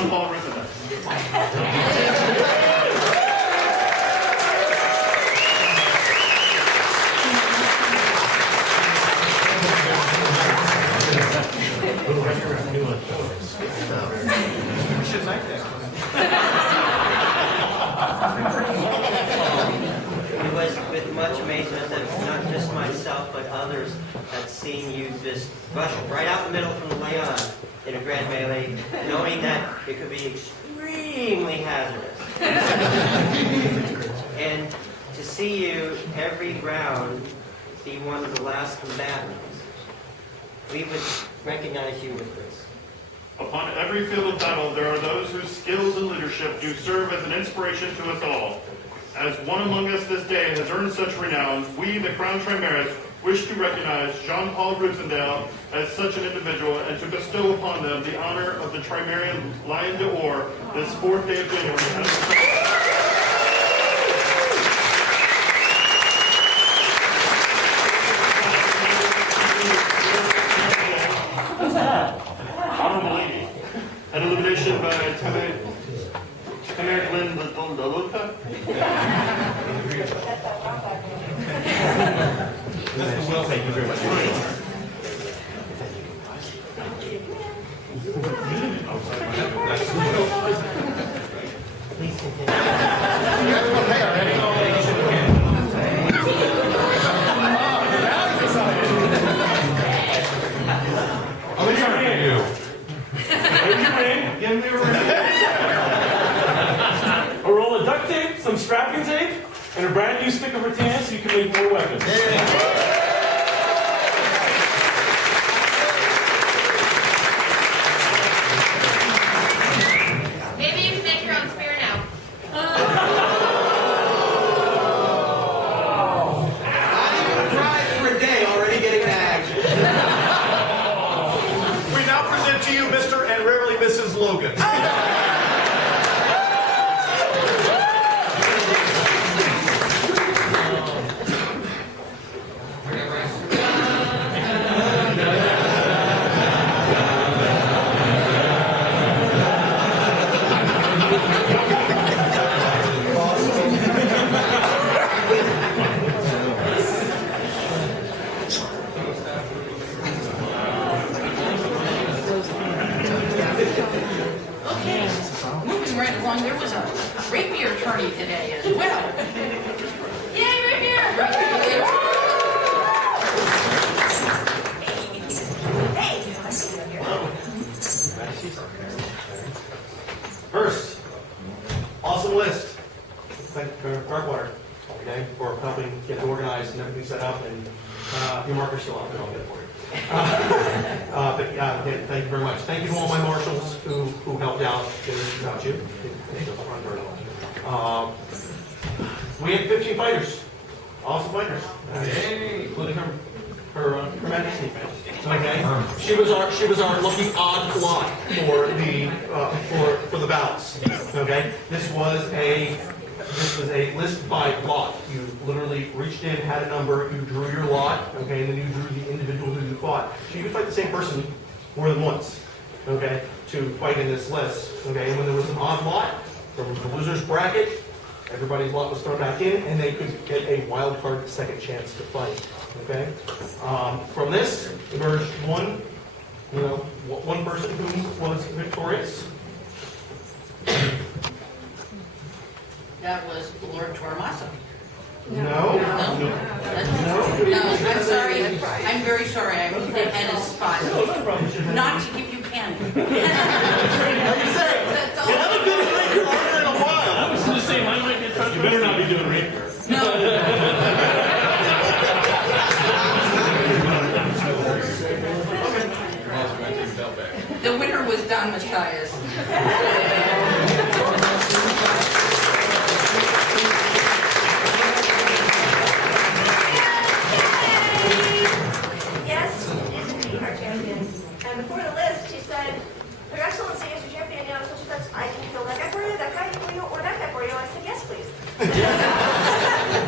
Jean-Paul Roosevelt. It was with much amazement that not just myself but others had seen you just rush right out the middle from the Leon in a grand melee, knowing that it could be extremely hazardous. And to see you every round be one of the last combatants, we would recognize you with this. Upon every field of battle, there are those whose skills and leadership do serve as an inspiration to us all. As one among us this day has earned such renown, we, the Crown Trimaris, wish to recognize Jean-Paul Roosendahl as such an individual and to bestow upon them the honor of the Trimarian Lion d'Or this 4th day of January. What's that? Honorable Lady. An illumination by Tamara Glenn Lalota. That's the will. Thank you very much. Please continue. Give me a ring. A roll of duct tape, some strapping tape, and a brand new stick of rattan so you can make more weapons. Maybe you can make your own spear now. Not even cried for a day, already getting nagged. We now present to you Mr. and rarely Mrs. Logan. Okay, moving right along, there was a rapier tourney today as well. Yay, rapier! First, awesome list. Thank you, Darkwater, okay, for helping get it organized and everything set up, and your marker's still out there, I'll get it for you. But yeah, again, thank you very much. Thank you to all my marshals who helped out. Without you, it doesn't run very well. We had 15 fighters, awesome fighters, including her Majesty. Okay, she was our lucky odd lot for the bouts. Okay, this was a list by lot. You literally reached in, had a number, you drew your lot, okay, and then you drew the individuals who you fought. So you could fight the same person more than once, okay, to fight in this list. Okay, and when there was an odd lot from the loser's bracket, everybody's lot was thrown back in, and they could get a wild card second chance to fight. Okay, from this emerged one person who was victorious. That was Lord Tormaso. No. No, I'm sorry. I'm very sorry. I was at his spot. Not to give you candy. Like you say, you haven't been to Rapier Arena in a while. I was going to say, mine might get touched. You better not be doing rapier. No. The winner was Don Matthias. Yes, it is indeed our champion. And before the list, he said, Your Excellency is your champion now, so she says, I can kill that guy for you, that guy for you, or that guy for you. I said, yes, please.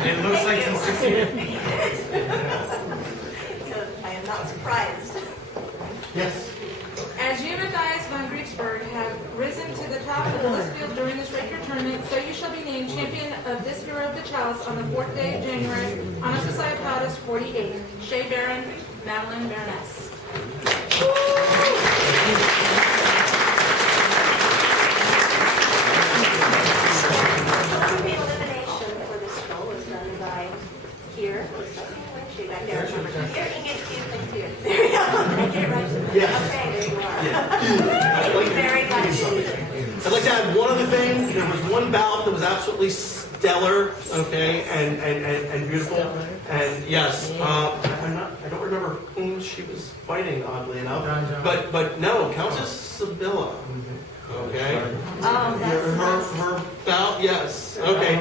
It looks like he succeeded. So I am not surprised. Yes. As you, Matthias von Griefsburg, have risen to the list field during this rapier tournament, so you shall be named champion of this hero of the Chalice on the 4th day of January, Honor Society Pilatus 48, Shea Baron, Madeline Baroness. The elimination for this skull was done by here. She back there. Here, you get to here. There you go. Get it right. Yes. Okay, there you are. Thank you very much. I'd like to add one other thing. There was one bout that was absolutely stellar, okay, and beautiful. And yes, I don't remember whom she was fighting, oddly enough. But no, Countess Sibylla. Okay. Oh, that's Her bout, yes. Okay.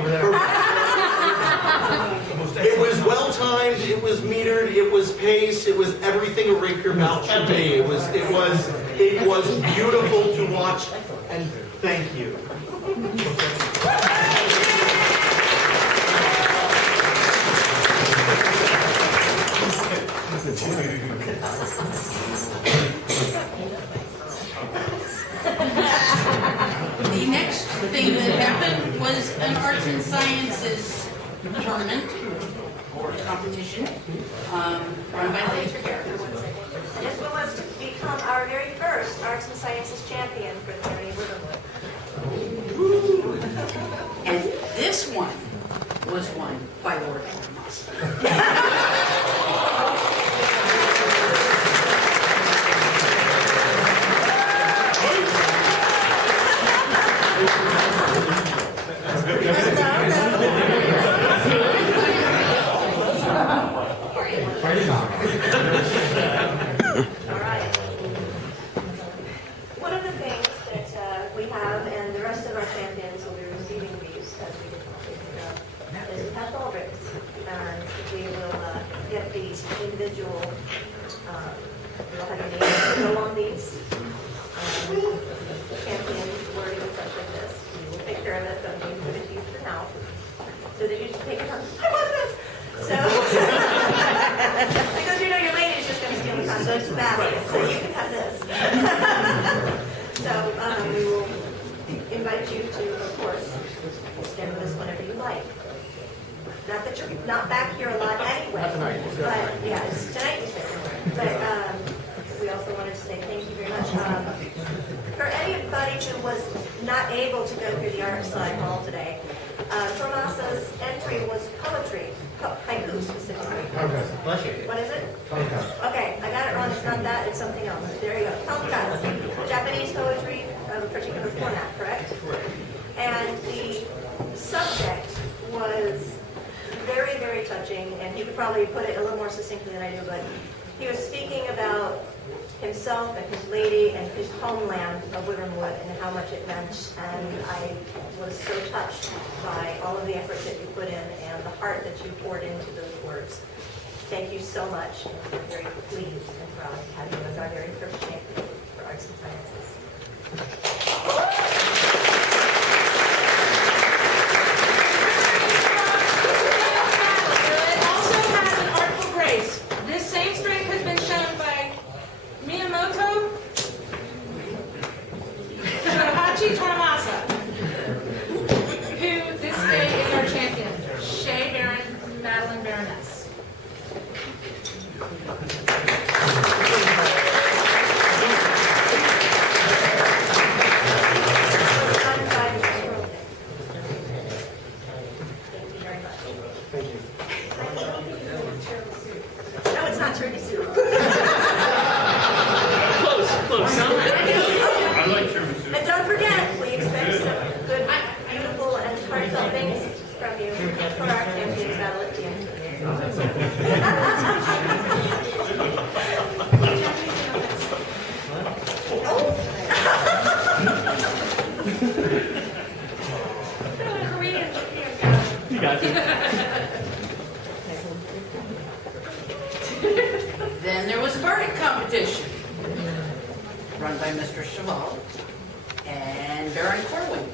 It was well timed. It was metered. It was paced. It was everything a rapier bout should be. It was beautiful to watch. And thank you. The next thing that happened was an arts and sciences tournament or competition run by Lady Karen. This one was to become our very first Arts and Sciences champion for the county of Riverwood. And this one was won by Lord Thomas. All right. One of the things that we have, and the rest of our champions will be receiving these as we get is we have ball bricks. And we will get these individual, you'll have your names go on these. Champions wording and such like this. We will take care of it, but we put it to you for now. So that you just take it home. I want this! So, because you know your lady's just going to steal the contents basket, so you can have this. So we will invite you to, of course, stand with us whenever you like. Not that you're not back here a lot anyway. But yes, tonight you said. But we also wanted to say thank you very much. For anybody who was not able to go through the art slide hall today, Tomasa's entry was poetry, haiku specifically. What is it? Okay, I got it wrong. It's not that. It's something else. There you go. Tonkatsu. Japanese poetry of a particular format, correct? And the subject was very, very touching, and he could probably put it a little more succinctly than I do, but he was speaking about himself and his lady and his homeland of Woodernwood and how much it meant, and I was so touched by all of the effort that you put in and the heart that you poured into those words. Thank you so much, and we're very pleased and proud to have you as our very first champion for Arts and Sciences. This same strength has been shown by Miyamoto Shohachi Toramasa, who this day is our champion, Shea Baron, Madeline Baroness. No, it's not turkey soup. I like tiramisu. And don't forget, we expect some good, beautiful, and heartfelt things from you for our champions battle at the end. Then there was a verdict competition run by Mr. Cheval, and Baron Corwin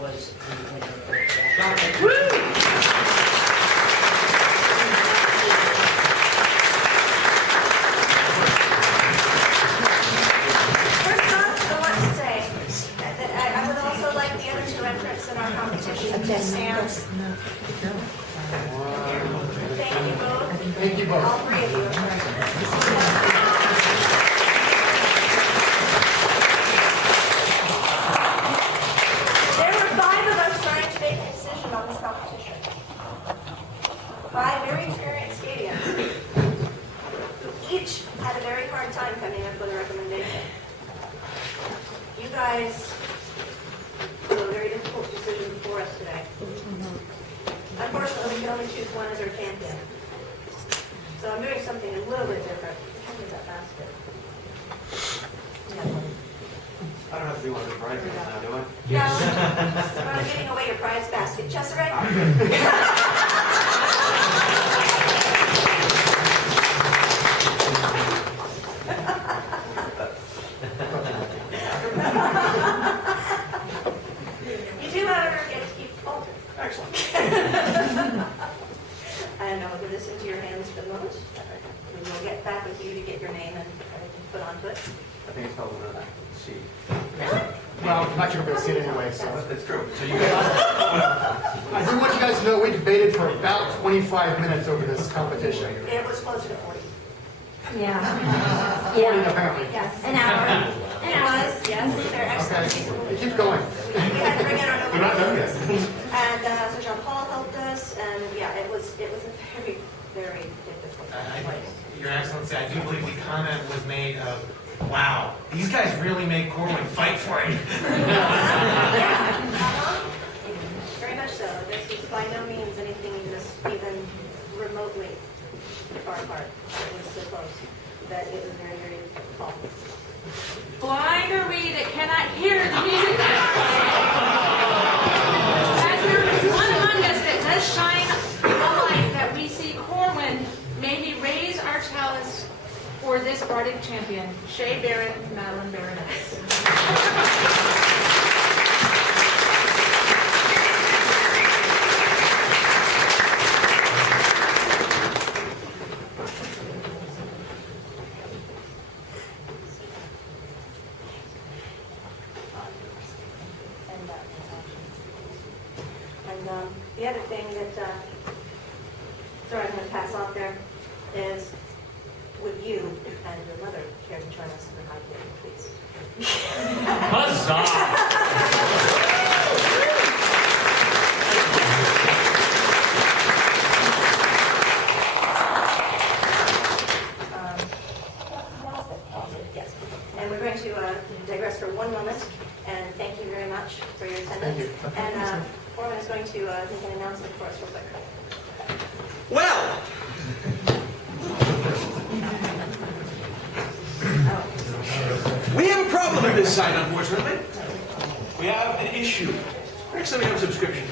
was the winner of that. First off, I want to say that I would also like to stand. Thank you both. Thank you both. All three of you. There were 5 of us trying to make a decision on this competition. 5 very experienced stadiums. Each had a very hard time coming up with a recommendation. You guys have a very difficult decision before us today. Unfortunately, we can only choose one as our champion. So I'm doing something a little bit different. Hand me that basket. I don't have to do one of the prizes now, do I? Yeah. I'm giving away your prize basket. Cesare? You do, however, get to keep the folder. Excellent. And I'll give this into your hands for the moment. We will get back with you to get your name and everything put onto it. I think it's probably not that. See. Well, I'm not going to be able to see it anyway, so. That's true. So you guys, I do want you guys to know we debated for about 25 minutes over this competition. It was closer to 40. Yeah. 40 apparently. Yes, an hour. It was, yes. They're excellent. Okay, it keeps going. We had to bring in our They're not done yet. And so Jean Paul helped us, and yeah, it was a very, very difficult place. Your Excellency, I do believe the comment was made of, wow, these guys really made Corwin fight for it. Yeah, very much so. This is by no means anything even remotely far apart. It was so close that it was very, very difficult. Blind are we that cannot hear the music? As there is one among us that does shine a light that we see Corwin, may he raise our chalice for this bardic champion, Shay Baron, Madeline Baroness. And the other thing that, sorry, I'm going to pass off there is, would you and your mother care to join us in the high table, please? Huzzah! Yes. And we're going to digress for one moment, and thank you very much for your attendance. And Foreman is going to make an announcement for us real quick. Well, we have a problem at this site, unfortunately. We have an issue. Actually, we have a subscription.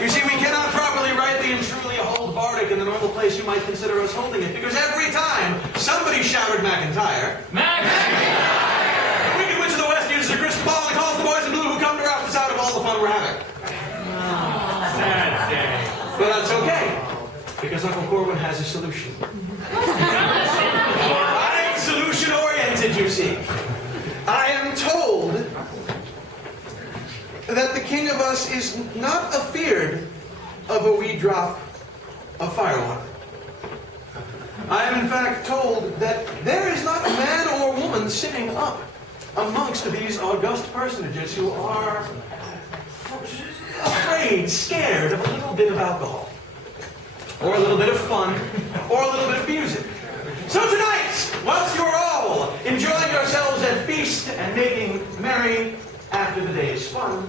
You see, we cannot properly rightly and truly hold Bardic in the normal place you might consider us holding it, because every time somebody shouted McIntyre, Wicked Witch of the West uses a crystal ball and calls the boys in blue who come to roust us out of all the fun we're having. Sad day. But that's okay, because Uncle Corwin has a solution. I'm solution-oriented, you see. I am told that the king of us is not afeard of a wee drop of firewater. I am in fact told that there is not a man or woman sitting up amongst these august personages who are afraid, scared of a little bit of alcohol, or a little bit of fun, or a little bit of music. So tonight, whilst you're all enjoying yourselves at feast and making merry after the day's fun,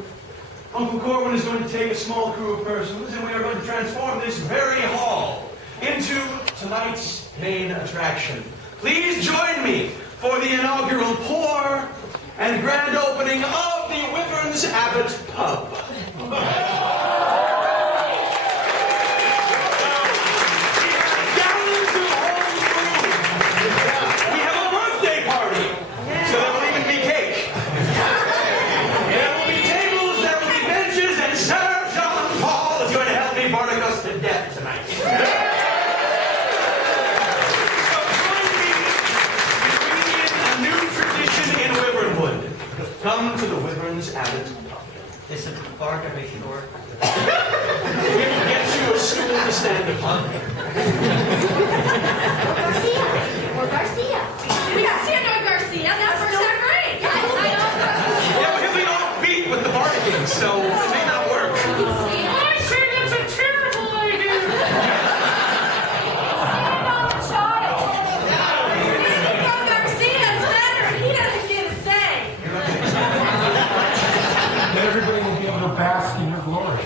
Uncle Corwin is going to take a small crew of persons and we are going to transform this very hall into tonight's main attraction. Please join me for the inaugural pour and grand opening of the Wyvern's Abbot Pub. Come to the Wyvern's Abbot Pub. Is the bar gonna be short? Get you a stool to stand upon. Or Garcia. We got Sandra Garcia. That works out great. Yeah, but he'll be offbeat with the bargaining, so it may not work. I say that's a terrible idea. Garcia is better. He doesn't get a say. Then everybody will be able to bask in your glory.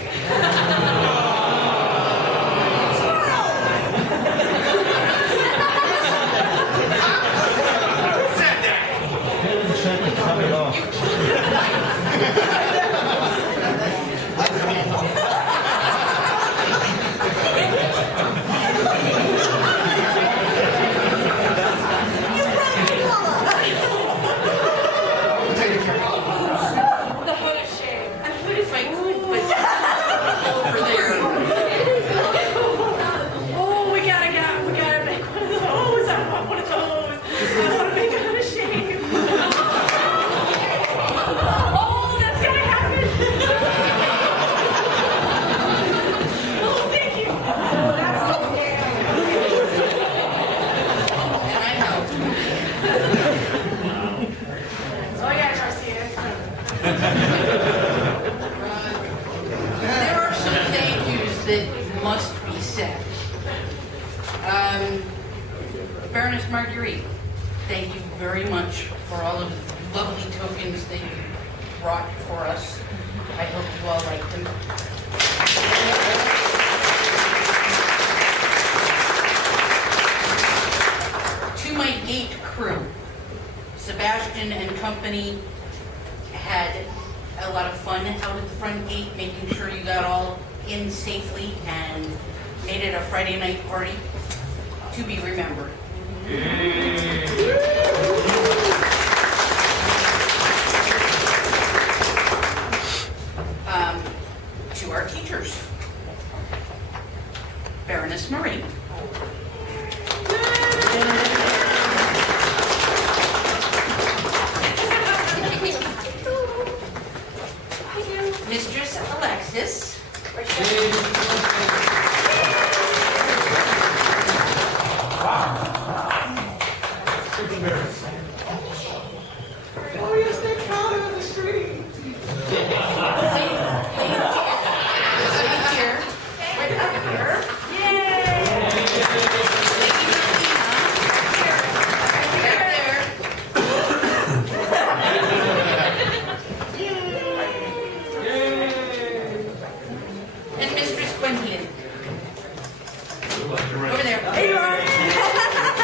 What a shame. I would if I could, but over there. Oh, we gotta make one of those. I want one of those. I want to make another shame. Oh, that's gonna happen. Oh, thank you. That's okay. And I helped. Oh yeah, Garcia. It's fine. There are some thank yous that must be said. Baroness Marguerite, thank you very much for all of the lovely tokens that you brought for us. I hope you all like them. To my gate crew, Sebastian and company had a lot of fun out at the front gate, making sure you got all in safely and made it a Friday night party to be remembered. To our teachers, Baroness Marie, Mistress Alexis, Oh, yes, they count on the street. and Mistress Gwendolyn. Over there. There you are.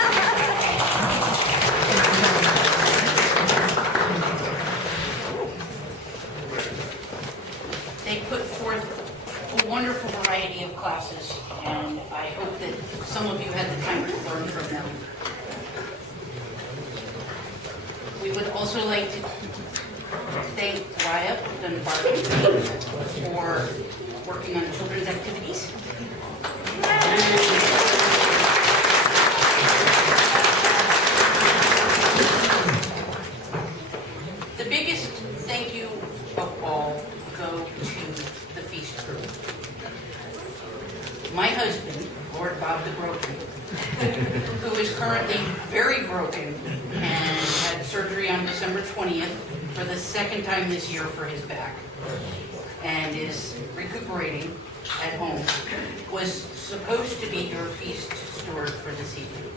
They put forth a wonderful variety of classes, and I hope that some of you had the time to learn from them. We would also like to thank Wyatt Dunbarton for working on children's activities. The biggest thank you of all go to the feast crew. My husband, Lord Bob the Broken, who is currently very broken and had surgery on December 20th for the second time this year for his back, and is recuperating at home, was supposed to be your feast steward for this evening.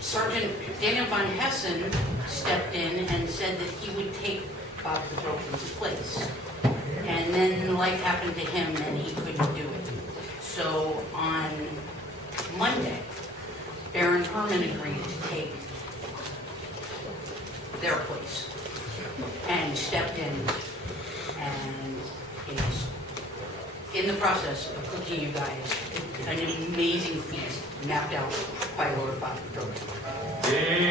Sergeant Daniel von Hessen stepped in and said that he would take Bob the Broken's place. And then life happened to him and he couldn't do it. So on Monday, Baron Herman agreed to take their place and stepped in and is in the process of cooking you guys an amazing feast mapped out by Lord Bob the Broken.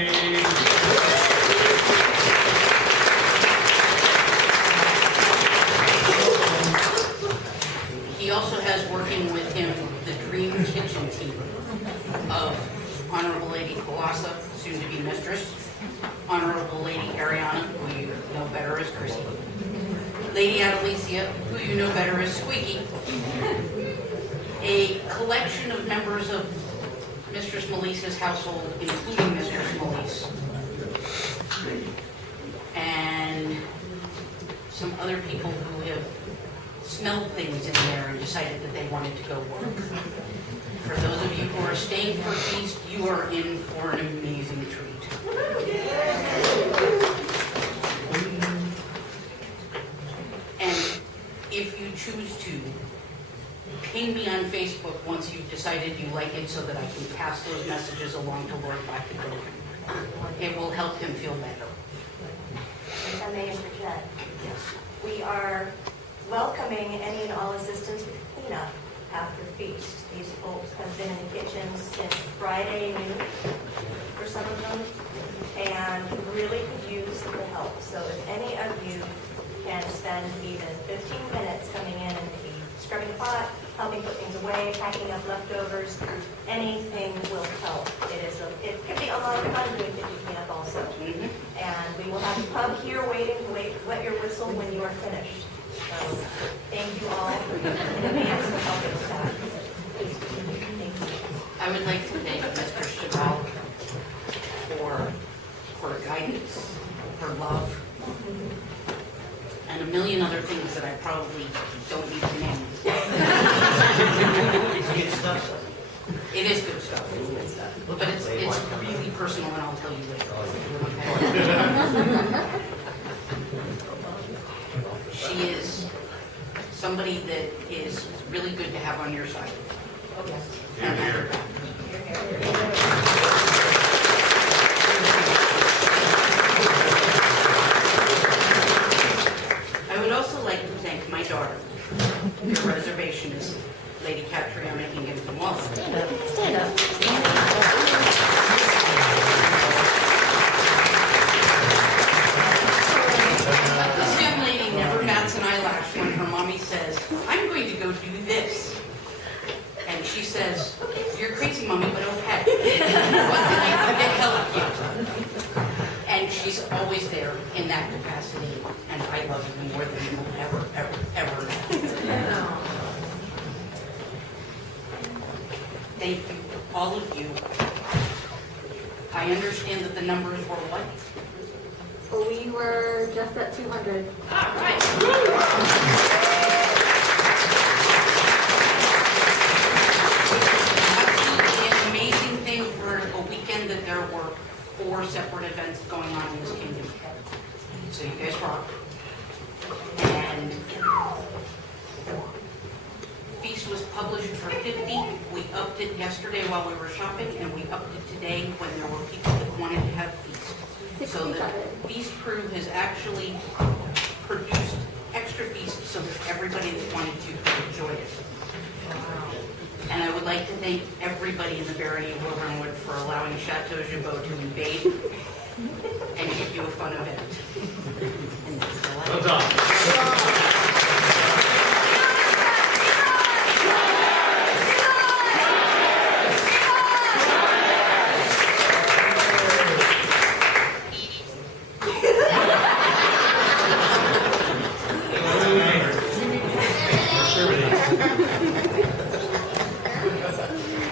He also has working with him the Dream Kitchen team of Honorable Lady Thalassa, soon to be mistress, Honorable Lady Ariana, who you know better as Chrissy. Lady Adelicia, who you know better as Squeaky. A collection of members of Mistress Melissa's household, including Mistress Melisse. And some other people who have smelled things in there and decided that they wanted to go work. For those of you who are staying for feast, you are in for an amazing treat. And if you choose to, ping me on Facebook once you've decided you like it so that I can pass those messages along to Lord Black the Broken. It will help him feel better. If I may interject, we are welcoming any and all assistance with cleanup after feast. These folks have been in the kitchen since Friday noon for some of them, and really could use the help. So if any of you can spend even 15 minutes coming in and maybe scrubbing the pot, helping put things away, packing up leftovers, anything will help. It can be a lot of fun doing 50 cleanup also. And we will have a pub here waiting to wet your whistle when you are finished. So thank you all in advance for helping with that. Thank you. I would like to thank Mr. Chabal for guidance, for love, and a million other things that I probably don't need to name. It's good stuff. It is good stuff. But it's really personal, and I'll tell you later. Okay? She is somebody that is really good to have on your side. Oh, yes. I would also like to thank my daughter, your reservationist, Lady Catriona Hingham Wallace. Stand up. Stand up. This young lady never bats an eyelash when her mommy says, I'm going to go do this. And she says, you're crazy, Mommy, but okay. What can I do to help you? And she's always there in that capacity. And I love you more than you will ever, ever, ever know. Thank you, all of you. I understand that the numbers were what? We were just at 200. All right. Absolutely an amazing thing for a weekend that there were 4 separate events going on in this kingdom. So you guys rock. And feast was published for 50. We upped it yesterday while we were shopping, and we upped it today when there were people that wanted to have feast. So the feast crew has actually produced extra feast so that everybody that wanted to could enjoy it. And I would like to thank everybody in the barony of Wilburnwood for allowing Chateau Gibault to invade and give you a fun event. And that's all I have. Well done.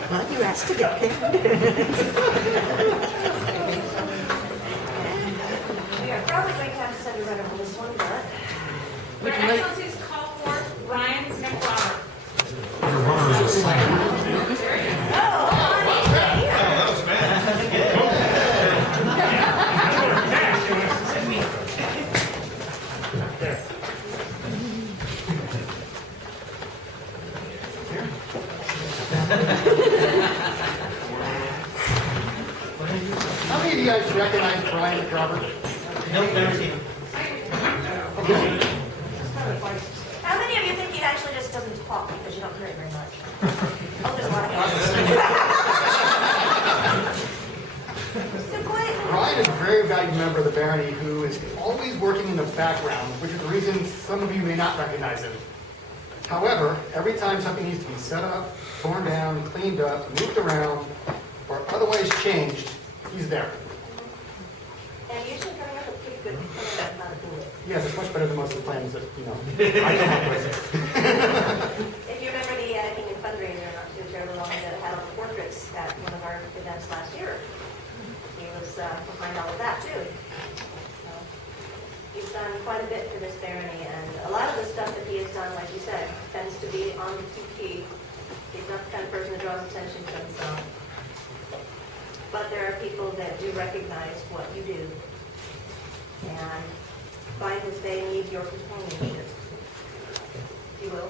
Well, you asked to get there. We are probably going to have to send a runner on this one, but... Your Excellencies call for Brian McRobert. Your runner is a slam. How many of you guys recognize Brian McRobert? Nope, never seen him. How many of you think he actually just doesn't talk because you don't hear it very much? Oh, there's a lot of hands. So quiet. Brian is a very valued member of the barony who is always working in the background, which is the reason some of you may not recognize him. However, every time something needs to be set up, torn down, cleaned up, moved around, or otherwise changed, he's there. Yes, it's much better than most of the plans that, you know, I come up with. If you remember the King and fundraiser, not too terribly long ago, had all the portraits at one of our events last year. He was behind all of that too. So, he's done quite a bit for this barony, and a lot of the stuff that he has done, like you said, tends to be on the key. He's not the kind of person who draws attention to himself. But there are people that do recognize what you do and find that they need your companionship. If you will.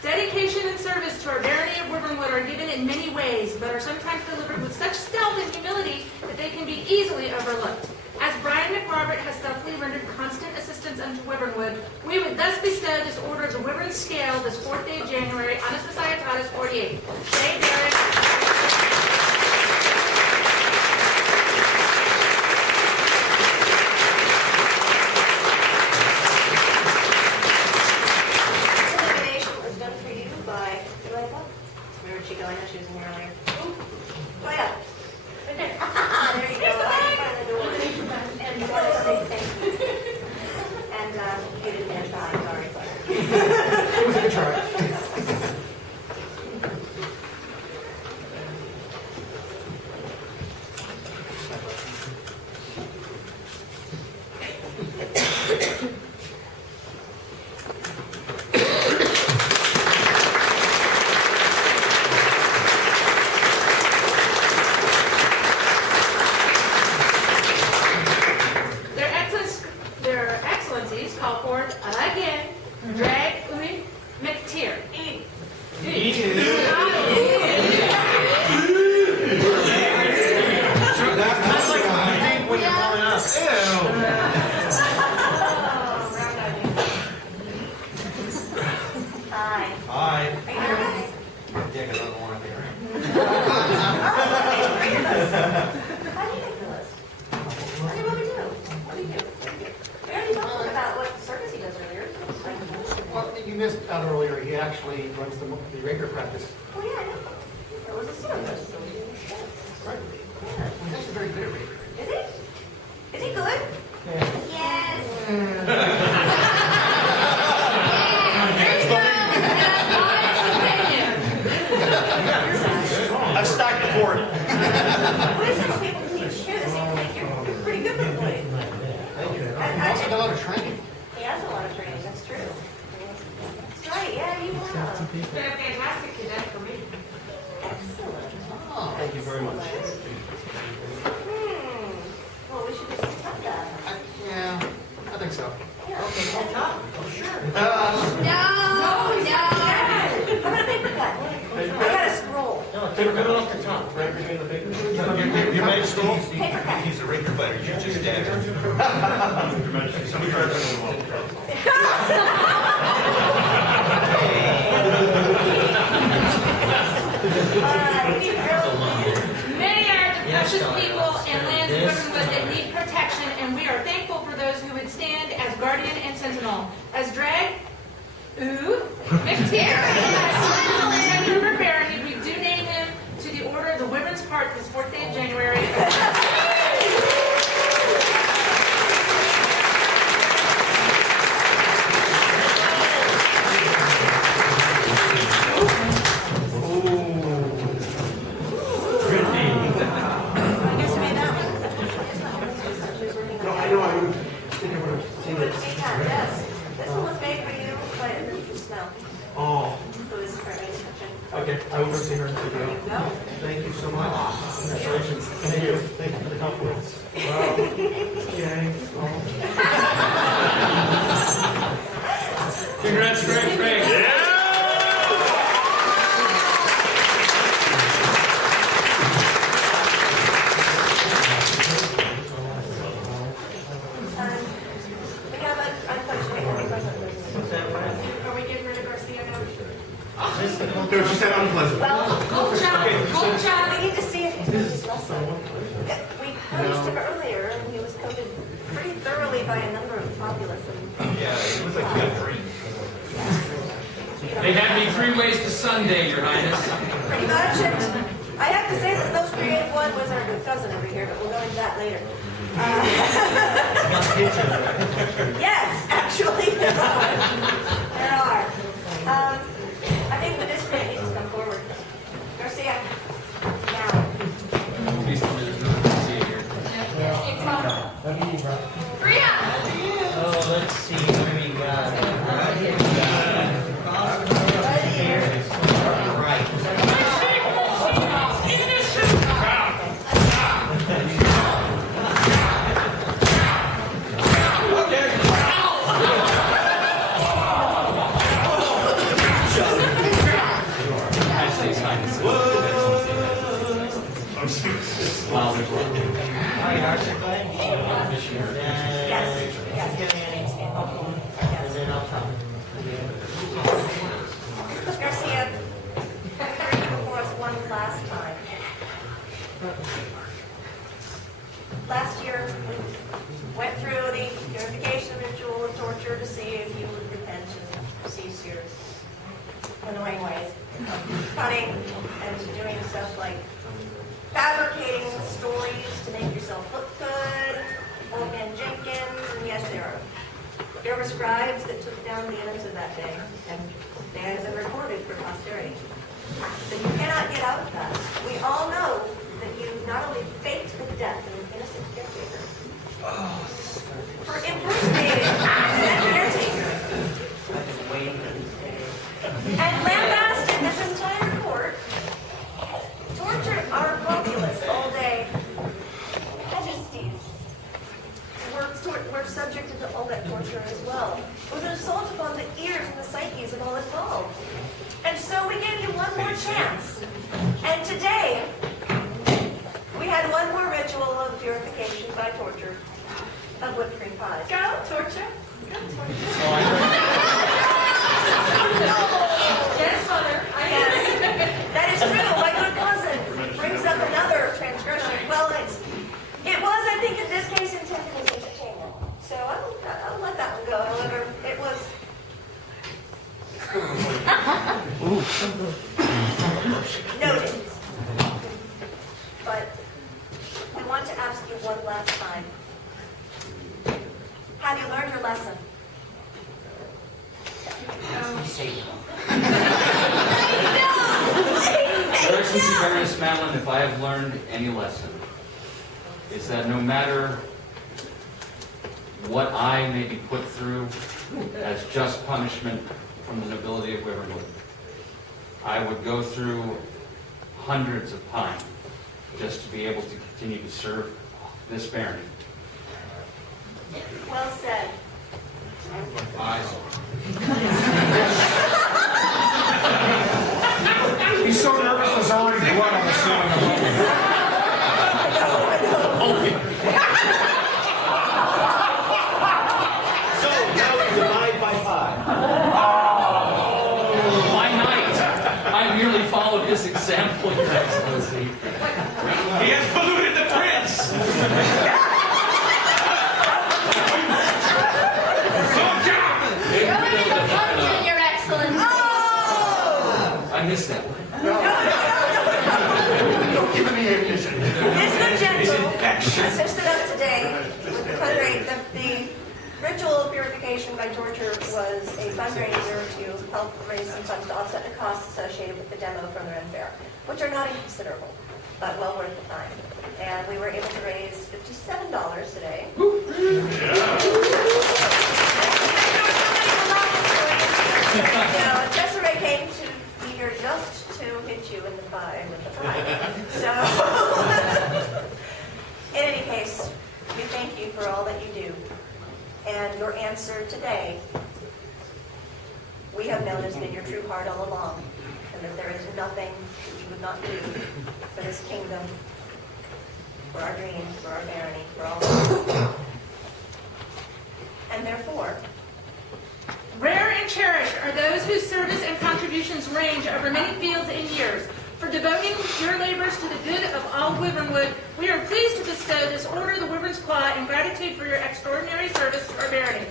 Dedication and service to our barony of Riverwood are given in many ways, but are sometimes delivered with such stealth and humility that they can be easily overlooked. As Brian McRobert has stealthily rendered constant assistance unto Wyvernwood, we would thus bestow this order of the Wyvern scale this 4th day of January on a Societatis 48. Shay Barrett. She was in here earlier. Oh yeah. There you go. I find the door. And I want to say thank you. And you didn't answer. I'm sorry. It was a good try. Their Excellencies call forth again, Drag Uy McTeer. That's like I think when you're calling us. Hi. Hi. Are you nervous? Yeah, because I don't want to be around. How do you make the list? I mean, what do we do? What do you do? We already talked about what circus he does earlier. Well, you missed out earlier, he actually runs the regular practice. Oh yeah, I know. It was a circus. Right. Yeah. He's actually very good at regular. Is he? Is he good? Yes. I've stacked the board. What is it people teach you? This seems like you're pretty good with it. He also got a lot of training. He has a lot of training, that's true. That's right, yeah, you have. It's been a fantastic event for me. Excellent. Oh, Thank you very much. Well, we should just cut that. yeah, I think so. Yeah. Okay, Oh, No, no. How about a paper cut? I got a scroll. They were coming off the top, right between the fingers. Your Majesty, Paper cut. he's a raker fighter. You just stabbed him. Your Majesty, somebody tried that one. Many are the precious people and lands of Riverwood that need protection, and we are thankful for those who would stand as guardian and sentinel. As Drag McTeer has River Barony, we do name him to the Order of the Wyvern's Heart this 4th day of January. I guess you made that one. No, I know, I would think I would have You seen would it. have seen that, yes. This one was made for you by Snow, Oh, who is currently in kitchen. okay, I will go see her in the video. No. Thank you so much. Congratulations. Thank you. Thank you for the compliments. Wow. Yay. Oh. Congrats, Greg. We have unfortunately present business. Are we getting rid of Garcia now? No, she said unpleasant. Well, Gold job. we need to see if he knows his lesson. We punished him earlier, and he was coated pretty thoroughly by a number of populace. And, Yeah, it was like you got three. They had me 3 ways to Sunday, Your Highness. pretty much. And I have to say that the most creative one was our good cousin over here, but we'll go into that later. Yes, actually, there are. There are. I think the district needs to come forward. Garcia, now. Please tell me there's no Garcia here. Oh, let's see, what do we got? Wow, there's a lot. All right, Arthur, go ahead. Yes, yes. Give me your name, stand up. And then I'll talk. Garcia, you heard before us one last time. Last year, we went through the purification ritual of torture to see if you would repent and cease your annoying ways of cutting and doing stuff like fabricating stories to make yourself look good, Old Man Jenkins, and yes, there were scribes that took down the events of that day, and they have been recorded for posterity. So you cannot get out of that. We all know that you not only faked the death of an innocent caretaker, for impersonating that caretaker, I've been waiting for this day. and lambasted this entire court, tortured our populace all day. Majesties, we're subjected to all that torture as well. It was an assault upon the ears and the psyches of all involved. And so we gave you one more chance. And today, we had one more ritual of purification by torture of whipped cream pies. Go, torture. Go, torture. Yes, Mother. Yes, that is true. My good cousin brings up another transgression. Well, it was, I think, in this case, intended as entertainment. So I'll let that one go. However, it was. Noted. But we want to ask you one last time. Have you learned your lesson? Your Excellency Baroness Madeline, if I have learned any lesson, is that no matter what I may be put through as just punishment from the nobility of Wiverwood, I would go through hundreds of pine just to be able to continue to serve this barony. Well said. He's so nervous, there's already blood on the ceiling. So now we divide by 5. By night, I merely followed his example, Your Excellency. He has polluted the prince! Your Excellency. I missed that. Don't give him the ammunition. This good gentle assisted us today with the fundraiser. The ritual of purification by torture was a fundraiser to help raise some funds to offset the costs associated with the demo from the Ren Fair, which are not inconsiderable, but well worth the time. And we were able to raise $57 today. Desiree came to be here just to hit you in the thigh with the pie. So, in any case, we thank you for all that you do. And your answer today, we have noticed that your true heart all along, and that there is nothing that you would not do for this kingdom, for our dreams, for our barony, for all of us. And therefore, Rare and cherished are those whose service and contributions range over many fields and years. For devoting your labors to the good of all Wyvernwood, we are pleased to bestow this Order of the Wyvern's Claw in gratitude for your extraordinary service to our barony.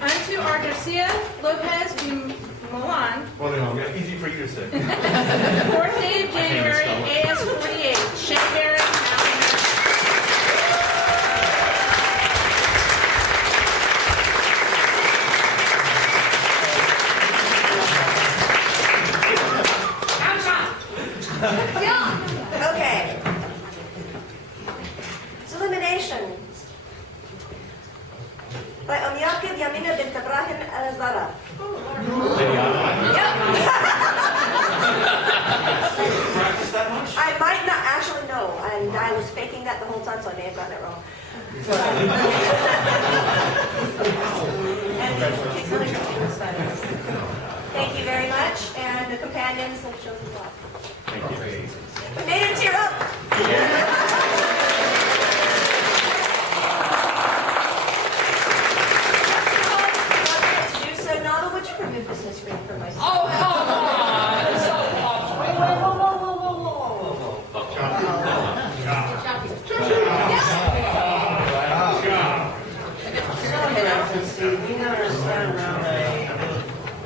Unto our Garcia Lopez Milan, Well, no, easy for you to say. 4th day of January, AS 48, Shea Barrett, Congratulations. By Onyakib Yamina bint Ibrahim al-Zara. Practice that much? I might not actually know, and I was faking that the whole time, so I may have gotten it wrong. Thank you very much, and the companions have shown you off. Thank you. We made her tear up. To do so, Nava, would you remove this screen from my screen? Oh, come on. It's so awful. Wait, whoa, whoa, whoa, whoa, whoa, whoa, whoa. We never stand around a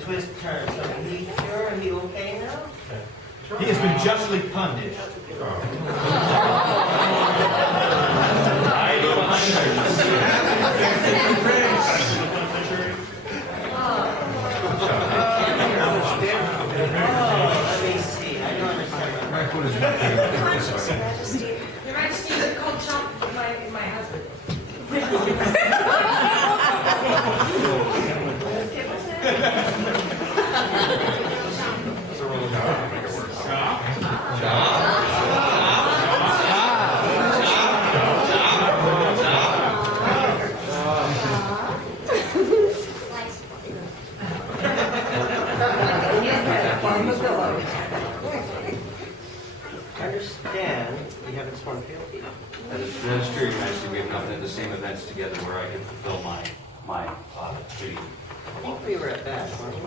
twist turn. So are you okay now? He has been justly punished. Let me see. I don't understand. Majesty. Your Majesty, you called Chomp my husband. Okay, what's that? I understand you haven't sworn fealty. That is true, Your Majesty. We have not been at the same events together where I can fulfill my duty. I think we were at that, weren't we?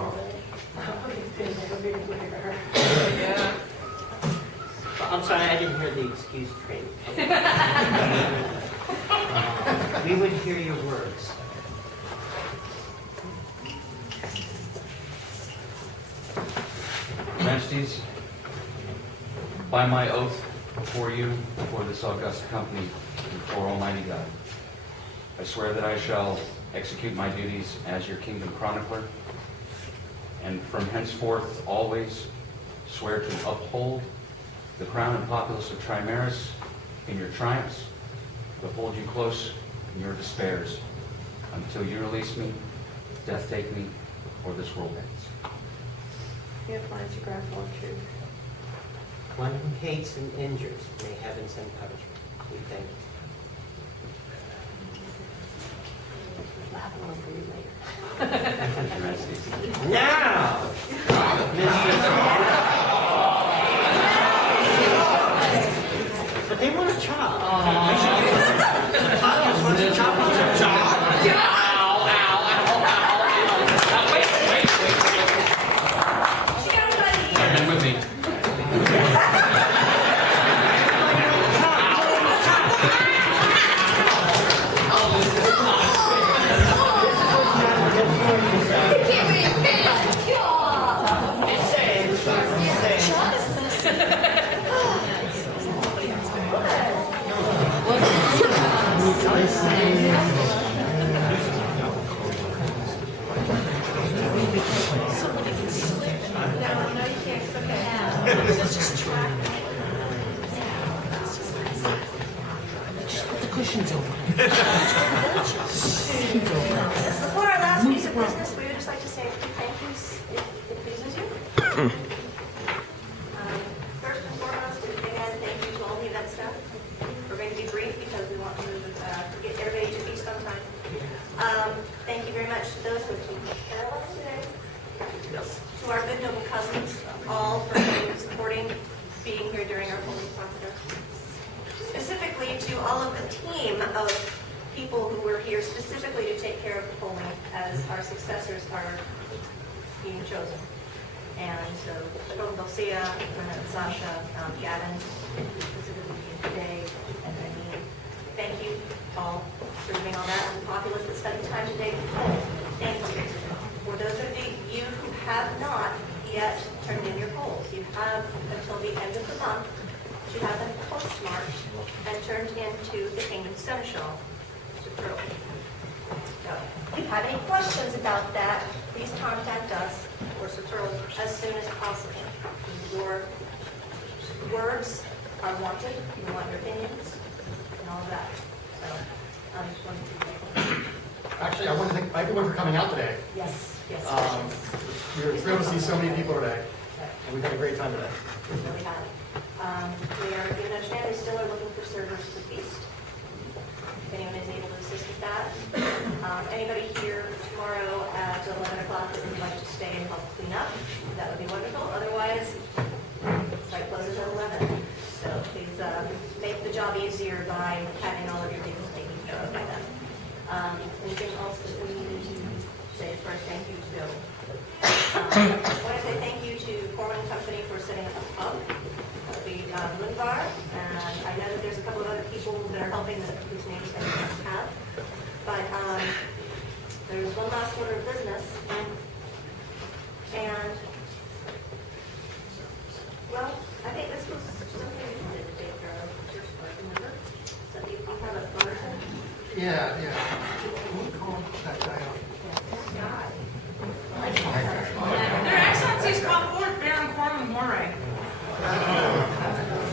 I'm sorry, I didn't hear the excuse train. We would hear your words. Your Majesties, by my oath before you, before this august company, and before Almighty God, I swear that I shall execute my duties as your kingdom chronicler, and from henceforth always swear to uphold the crown and populace of Trimaris in your triumphs, to hold you close in your despairs, until you release me, death take me, or this world ends. You have lines to graph all true. One who hates and injures, may heaven send punishment. We thank you. Laugh one for you later. Thank you, Your Majesties. Now, Mr. But they want to chop. The podcast wants to chop on their chop. And with me. Before our last piece of business, we would just like to say a few thank yous, if it pleases you. First and foremost, again, thank you to all the event staff. We're going to be brief because we want to get everybody to feast on time. Thank you very much to those who have taken care of us today. To our good noble cousins, all for supporting, being here during our holy process. Specifically to all of the team of people who were here specifically to take care of the polling as our successors are being chosen. And so, Dulcia, Sasha, Gavin, specifically today, and I mean, thank you all for doing all that, and the populace that spent the time today to poll. Thank you. For those of you who have not yet turned in your polls, you have until the end of the month to have them postmarked and turned into the Kingdom Seneschal. So if you have any questions about that, please contact us or Saturl as soon as possible. Your words are wanted. We want your opinions and all of that. So I want to thank everyone for coming out today. Yes, yes. We were thrilled to see so many people today, and we've had a great time today. We really have. We are, you understand, they still are looking for servers to feast. If anyone is able to assist with that. Anybody here tomorrow at 11 o'clock that would like to stay and help clean up, that would be wonderful. Otherwise, site closes at 11. So please make the job easier by having all of your things taken care of by them. Anything else that we need to say as far as thank you to Bill? I want to say thank you to Corwin Company for setting up a pub. That'll be Lindbar, and I know that there's a couple of other people that are helping whose names I don't have. But there's one last order of business, and well, I think this was something we wanted to take care of first, remember? So you have a version? Yeah. Who called that guy out? Their Excellencies call forth Baron Corwin Moray. That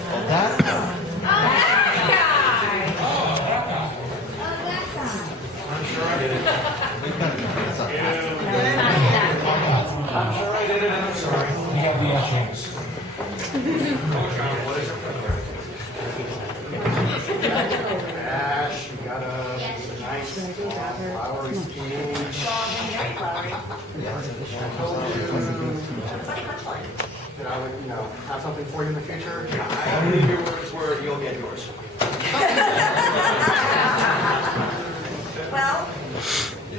Oh, that guy! I'm sure I did it. I'm sure I did it, and I'm sorry. We have the etchings. What is Ash, you got a nice flowery speech. Very flowery. Funny punchline. That I would, have something for you in the future. I believe your words were, you'll get yours. Well,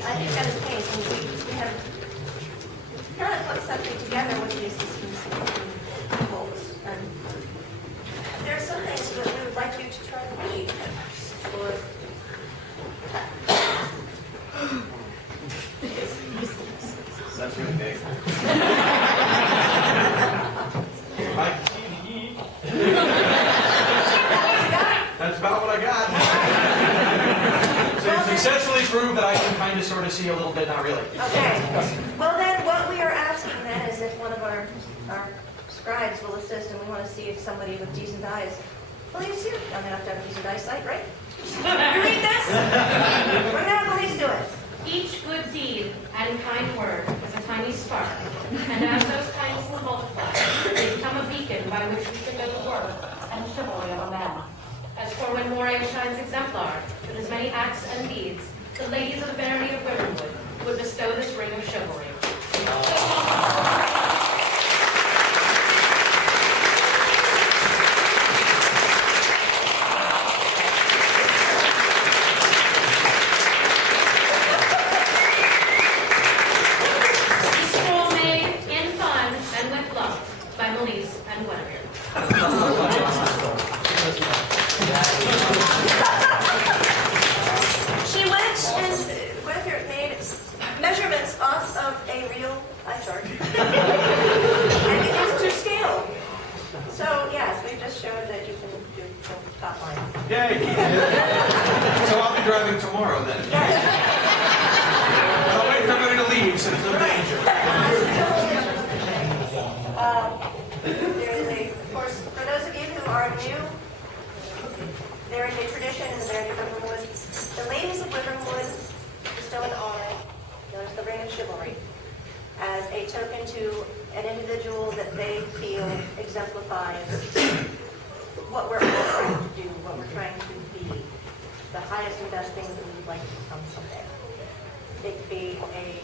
I think that is the case. And we have kind of put something together with the assistance of folks. And there are some things that we would like you to try to read. Or That's really big. That's about what I got. So you successfully proved that I can kind of sort of see a little bit, not really. okay. Well, then what we are asking then is if one of our scribes will assist, and we want to see if somebody with decent eyes. Police here. I'm gonna have to have a decent eyesight, right? You read this? We're gonna have police do it. Each good deed and kind word is a tiny spark, and as those kindnesses multiply, they become a beacon by which we can know the worth and chivalry of a man. As Corwin Moray shines exemplar with his many acts and deeds, the ladies of the barony of Riverwood would bestow this ring of chivalry. She went and made measurements off of a real eye chart. And it is to scale. So yes, we just showed that you can do the top line. Yay! So I'll be driving tomorrow then. I'll wait for everybody to leave so there's no danger. Of course, for those of you who are new, there is a tradition in the barony of Riverwood. The ladies of Riverwood bestow an honor, known as the ring of chivalry, as a token to an individual that they feel exemplifies what we're all trying to do, what we're trying to be, the highest and best things that we would like to become someday. It could be a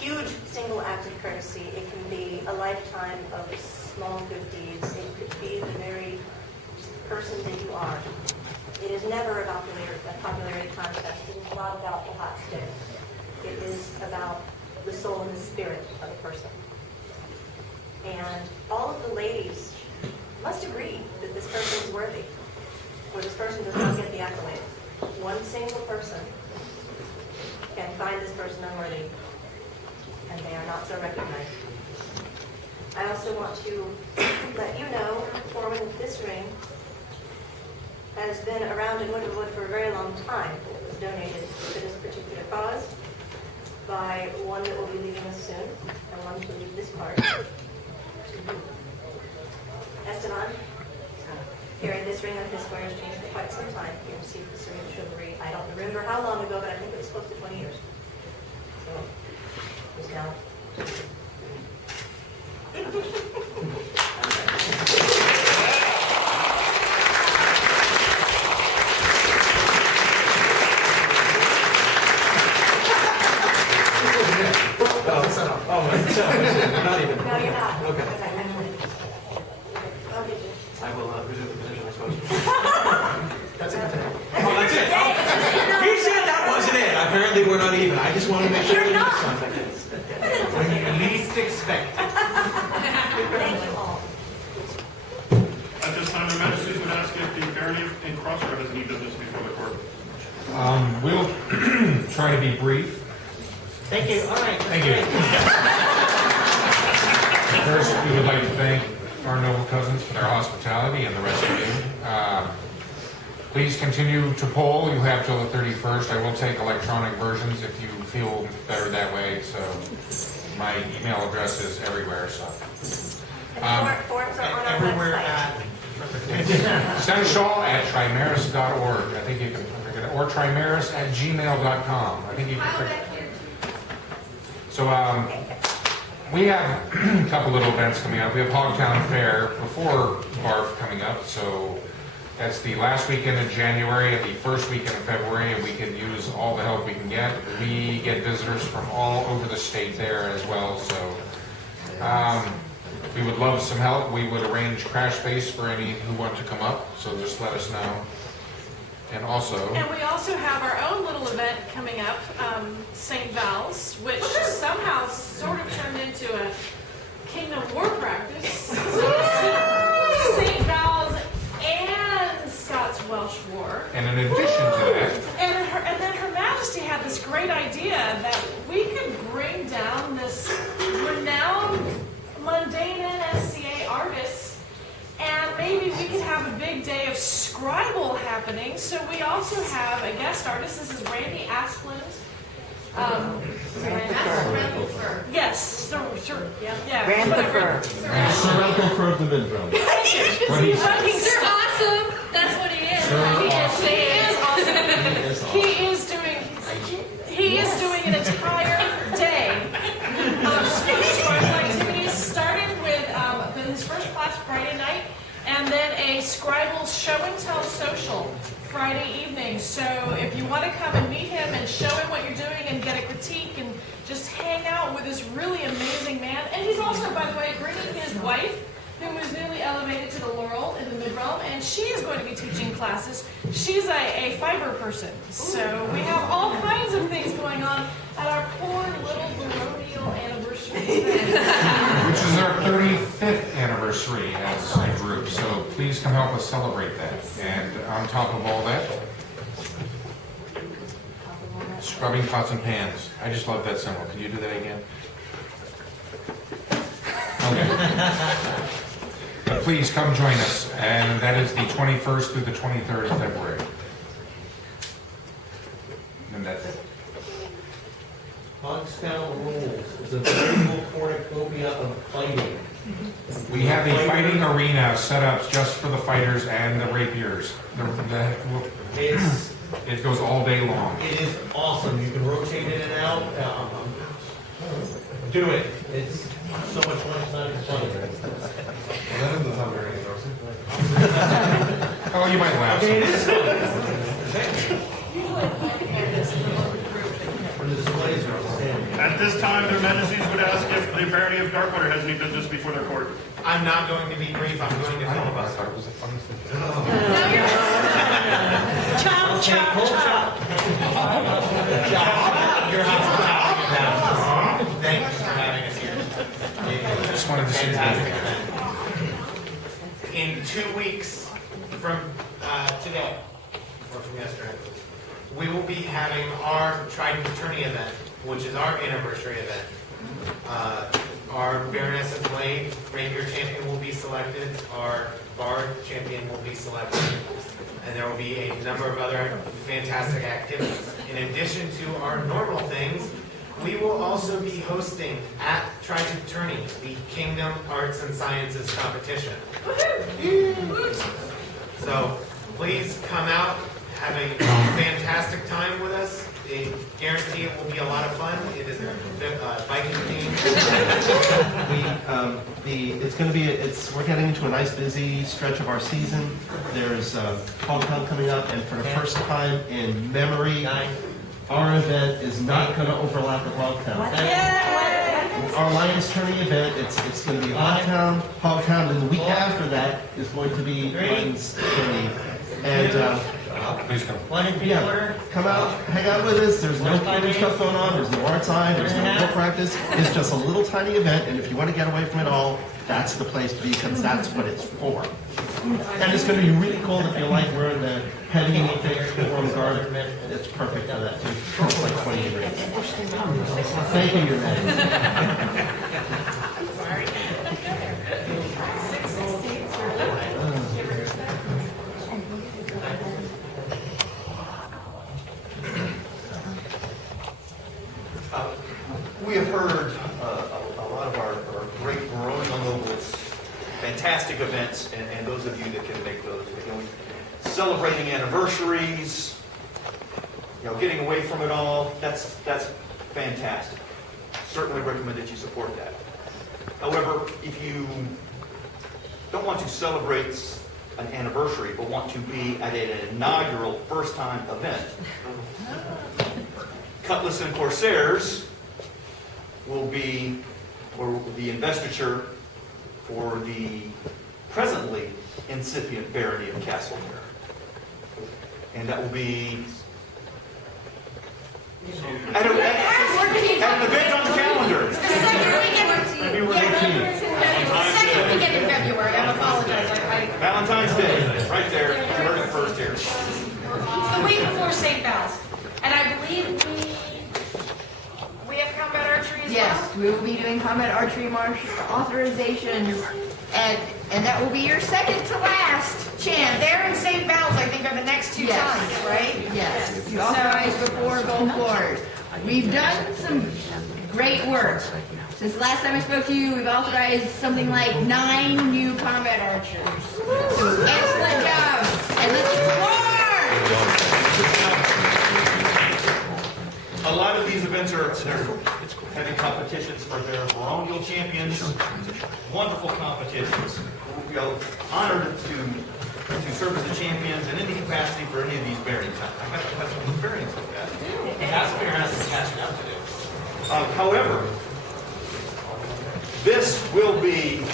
huge single act of courtesy. It can be a lifetime of small good deeds. It could be the very person that you are. It is never about the popularity contest. It is not about the hot stick. It is about the soul and the spirit of a person. And all of the ladies must agree that this person is worthy, or this person does not get the accolade. One single person can find this person unworthy, and they are not so recognized. I also want to let you know, Corwin, that this ring has been around in Riverwood for a very long time. It was donated to this particular cause by one that will be leaving us soon, and one to leave this part. Esteban carried this ring on his square exchange for quite some time. He received this ring of chivalry. I don't remember how long ago, but I think it was close to 20 years. Ms. Chalace? Oh, not even. No, you're not. Okay. Actually. I'll get you. I will resume the position, I suppose. That's it for today. Oh, that's it? He said that wasn't it. Apparently, we're not even. I just wanted to make sure. You're not. Something. When you least expect. Thank you all. At this time, Their Majesties would ask if the barony and crossroad has any business before the court. We'll try to be brief. Thank you, all right. Thank you. First, we would like to thank our noble cousins for their hospitality and the rest of you. Please continue to poll. You have till the 31st. I will take electronic versions if you feel better that way. So my email address is everywhere. So And forms are on our website. Seneschal@trimeris.org. I think you can, or trimeris@gmail.com. I think you can. So we have a couple little events coming up. We have Hogtown Fair before BARF coming up. So that's the last weekend of January and the first weekend of February, and we can use all the help we can get. We get visitors from all over the state there as well. So we would love some help. We would arrange crash space for any who want to come up. So just let us know. And also, And we also have our own little event coming up, St. Val's, which somehow sort of turned into a Kingdom War practice. St. Val's and Scots Welsh War. and in addition to that, And then Her Majesty had this great idea that we could bring down this renowned mundane NSCA artist, and maybe we could have a big day of scribble happening. So we also have a guest artist. This is Randy Asplund. Yes, sir, yeah, whatever. He's awesome. That's what he is. He is doing an entire day of scribble activities, starting with his first class Friday night, and then a Scribble show and tell social Friday evening. So if you want to come and meet him and show him what you're doing and get a critique and just hang out with this really amazing man. And he's also, by the way, bringing his wife, who was newly elevated to the laurel in the mid-realm, and she is going to be teaching classes. She's a fiber person. So we have all kinds of things going on at our poor little baronial anniversary. which is our 35th anniversary as a group, so please come help us celebrate that. And on top of all that, scrubbing pots and pans. I just love that symbol. Can you do that again? Okay. But please come join us, and that is the 21st through the 23rd of February. And that's it. Hogstown Rules is a visual cornucopia of fighting. We have a fighting arena set up just for the fighters and the rapiers. It's, It goes all day long. it is awesome. You can rotate in and out. Do it. It's so much fun. It's not even funny. Oh, you might laugh. Okay, it is fun. When the displays are outstanding. At this time, Their Majesties would ask if the barony of Darkwater has any business before their court. I'm not going to be brief. I'm going to filibuster. Chop, chop, chop. Your hospitality. Thank you for having us here. I just wanted to see Fantastic that. event. In 2 weeks from today, or from yesterday, we will be having our Trident Tourney event, which is our anniversary event. Our Baroness of Blade Rapier champion will be selected. Our Bard champion will be selected. And there will be a number of other fantastic activities. In addition to our normal things, we will also be hosting at Trident Tourney the Kingdom Arts and Sciences competition. So please come out, have a fantastic time with us. A guarantee night will be a lot of fun. It is a Viking theme. It's going to be, we're getting into a nice busy stretch of our season. There's Hometown coming up, and for the first time in memory, our event is not going to overlap with Hometown. Our Lions Tourney event, it's going to be Hometown, and the week after that is going to be Lions Tourney. And Please come. come out, hang out with us. There's no theater stuff going on. There's no art time. There's no real practice. It's just a little tiny event, and if you want to get away from it all, that's the place to be because that's what it's for. And it's going to be really cool if you like wearing the heavy thick warm garb. It's perfect for that too. It's like 20 degrees. Thank you, your man. We have heard a lot of our great growing uncles, fantastic events, and those of you that can make those, celebrating anniversaries, getting away from it all, that's fantastic. Certainly recommend that you support that. However, if you don't want to celebrate an anniversary, but want to be at an inaugural first-time event, Cutlass and Corsairs will be, or the investiture for the presently incipient barony of Castlemere. And that will be at an event on the calendar. The second weekend in February. I apologize. Valentine's Day, right there. You heard it first here. It's the week before St. Val's. And I believe we have combat archery as well? Yes, we will be doing combat archery march authorizations, and that will be your second to last chance. There in St. Val's, I think, are the next two times, right? Yes, you authorize before go forward. We've done some great work. Since the last time I spoke to you, we've authorized something like 9 new combat archers. So excellent job, and let's explore! A lot of these events are having competitions for their baronial champions. Wonderful competitions. We are honored to serve as the champions in any capacity for any of these baronies. I have some experience with that. Castlemere has some catching up to do. However, this will be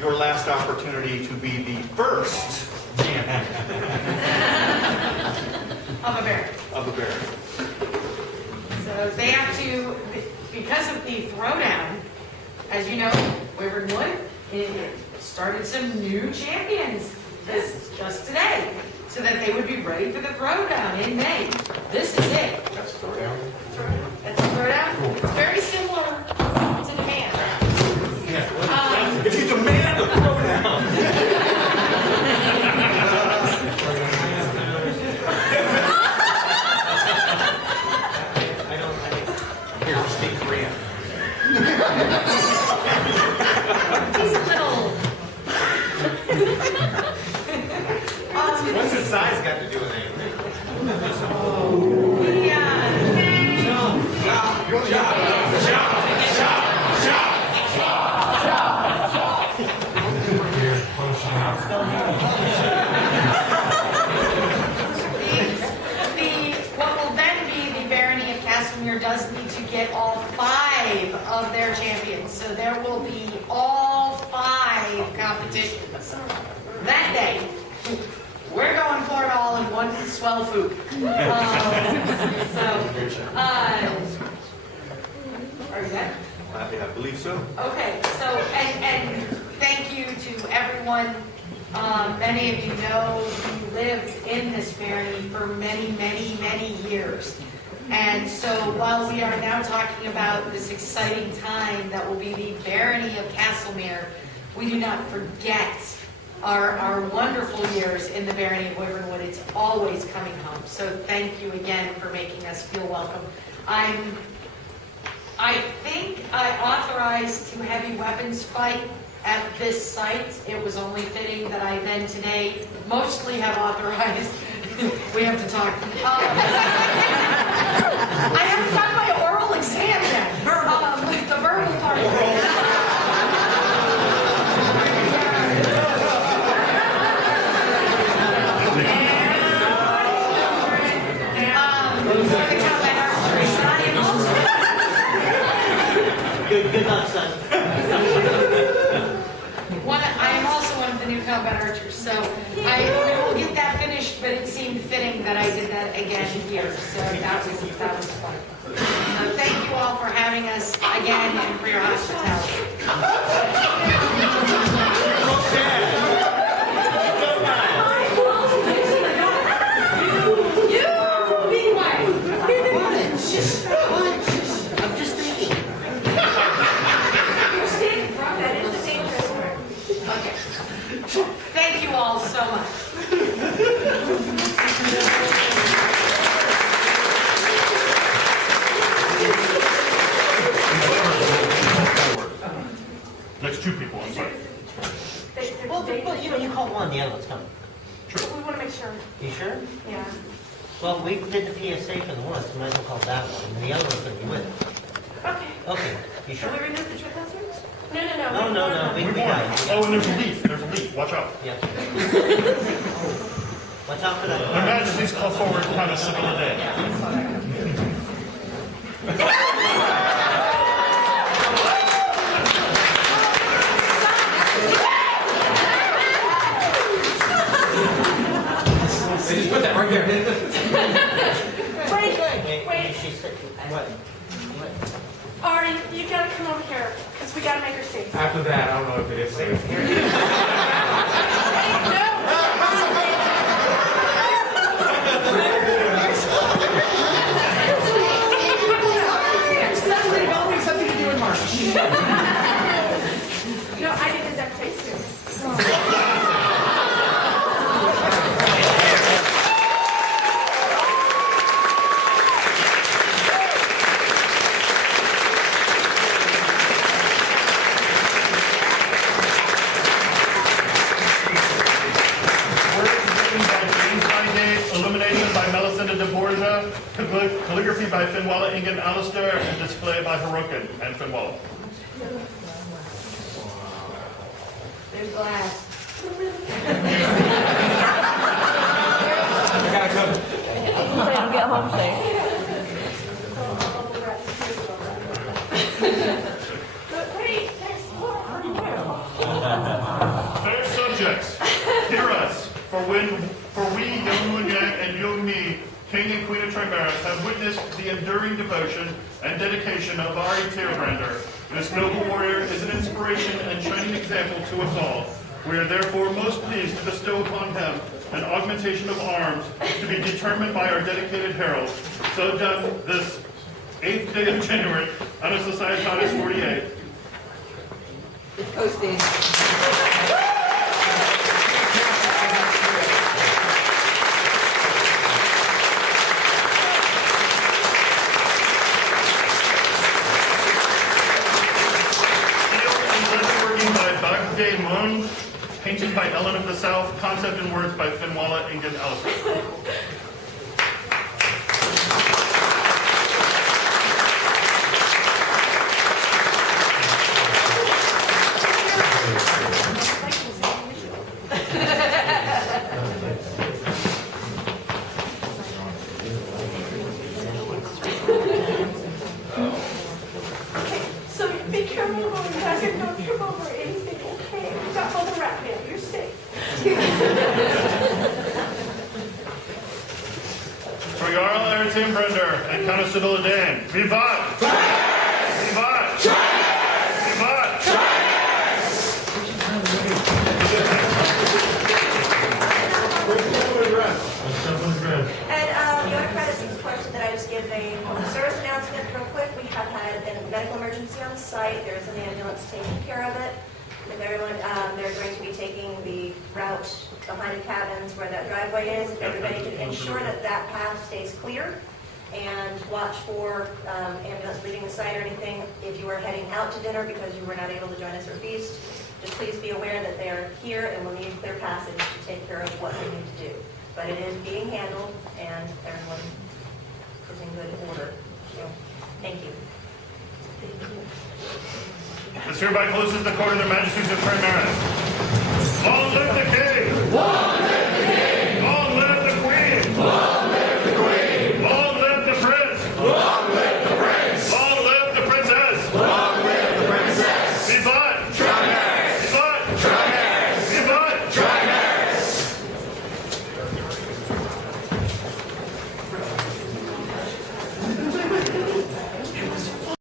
your last opportunity to be the first champion Of a bear. of a barony. So they have to, because of the throwdown, as you know, Wyvern Wood it started some new champions just today, so that they would be ready for the throwdown in May. This is it. That's throwdown. That's the throwdown. It's very similar to demand. If you demand a throwdown. Here, speak Korean. He's a little. What's his size got to do with anything? What will then be the barony of Castlemere does need to get all 5 of their champions. So there will be all 5 competitions. That day, we're going for it all in one swell food. Are you there? I believe so. Okay, so, and thank you to everyone. Many of you know who lived in this barony for many, many, many years. And so while we are now talking about this exciting time that will be the barony of Castlemere, we do not forget our wonderful years in the barony of Wyvernwood. It's always coming home. So thank you again for making us feel welcome. I think I authorized to heavy weapons fight at this site. It was only fitting that I then today mostly have authorized. We have to talk. I haven't talked about Good luck, son. I am also one of the new combat archers, so we will get that finished, but it seemed fitting that I did that again here, so that was fun. Thank you all for having us again and for your hospitality. I'm just thinking. That is the dangerous part. Okay. Thank you all so much. Next two people, I'm sorry. Well, you call one, the other one's coming. We want to make sure. You sure? Yeah. Well, we did the PSA for the one, so might as well call that one, and the other one's gonna be with it. Okay. Okay, you sure? Should we remove the trip hazards? No. No, we got it. Oh, and there's a leaf, watch out. Yep. Watch out for that. Their Majesties call forward kind of civil today. They just put that right there. Wait, she said, what? Artie, you gotta come over here, because we gotta make her safe. After that, I don't know if it is safe. Something involving something to do with March. No, I did the duct tape too. Illumination by Melisenda de Borgia, calligraphy by Finwalla Ingen Alistair, and display by Hirokin and Finwalla. There's glass. I gotta come. I'll get home safe. Fair subjects, hear us, for we, young Munyang and young me, King and Queen of Trimaris, have witnessed the enduring devotion and dedication of our Tirabrander. This noble warrior is an inspiration and shining example to us all. We are therefore most pleased to bestow upon him an augmentation of arms to be determined by our dedicated heralds. So done this 8th day of January, Anno Societatis 48. It's posted. Day Moon, painted by Ellen of the South, concept and words by Finwalla Ingen Alistair. So be careful going back and don't trip over anything, okay? We got all the rat mail, you're safe. For Jarl Eritim Brender and Countess Sibylla Dan, Vivat! Vivat! Vivat! And the other credit is question that I just give a service announcement real quick. We have had a medical emergency on site. There's an ambulance taking care of it. If everyone, they're going to be taking the route behind the cabins where that driveway is. If everybody can ensure that that path stays clear and watch for ambulance leaving the site or anything. If you are heading out to dinner because you were not able to join us for feast, just please be aware that they are here and will need clear passage to take care of what they need to do. But it is being handled and everyone is in good order. So, thank you. This hereby closes the court of their Majesties of Primaris.